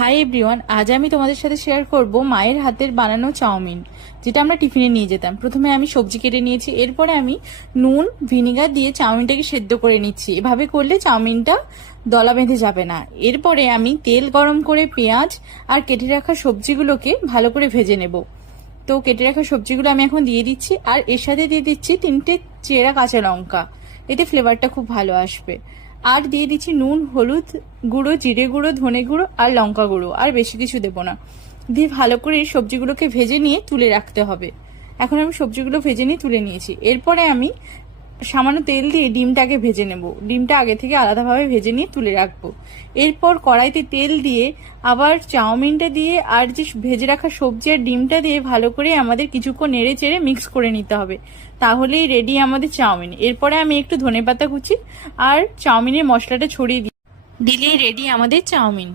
Hi everyone, আজ আমি তোমাদের সাথে শেয়ার করব মায়ের হাতের বানানো চাউমিন, যেটা আমরা টিফিনে নিয়ে যেতাম। প্রথমে আমি সবজি কেটে নিয়েছি, এরপরে আমি নুন ভিনিগার দিয়ে চাউমিনটাকে সেদ্ধ করে নিচ্ছি। এভাবে করলে চাউমিনটা দলা বেঁধে যাবে না। এরপরে আমি তেল গরম করে পেঁয়াজ আর কেটে রাখা সবজিগুলোকে ভালো করে ভেজে নেব। তো কেটে রাখা সবজিগুলো আমি এখন দিয়ে দিচ্ছি, আর এর সাথে দিয়ে দিচ্ছি 3টে চেরা কাঁচা লঙ্কা। এতে ফ্লেভারটা খুব ভালো আসবে। আর দিয়ে দিচ্ছি নুন, হলুদ গুঁড়ো, জিরে গুঁড়ো, ধনে গুঁড়ো আর লঙ্কা গুঁড়ো। আর বেশি কিছু দেবো না। দিয়ে ভালো করে সবজিগুলোকে ভেজে নিয়ে তুলে রাখতে হবে। এখন আমি সবজিগুলো ভেজে নিয়ে তুলে নিয়েছি। এরপরে আমি সামান্য তেল দিয়ে ডিমটাকে ভেজে নেব। ডিমটা আগে থেকে আলাদাভাবে ভেজে নিয়ে তুলে রাখবো। এরপর কড়াইতে তেল দিয়ে আবার চাউমিনটা দিয়ে আর যে ভেজে রাখা সবজি আর ডিমটা দিয়ে ভালো করে আমাদের কিছুক্ষণ নেড়ে চেড়ে মিক্স করে নিতে হবে। তাহলেই রেডি আমাদের চাউমিন। এরপরে আমি একটু ধনেপাতা কুচি আর চাউমিনের মশলাটা ছড়িয়ে দিলেই রেডি আমাদের চাউমিন।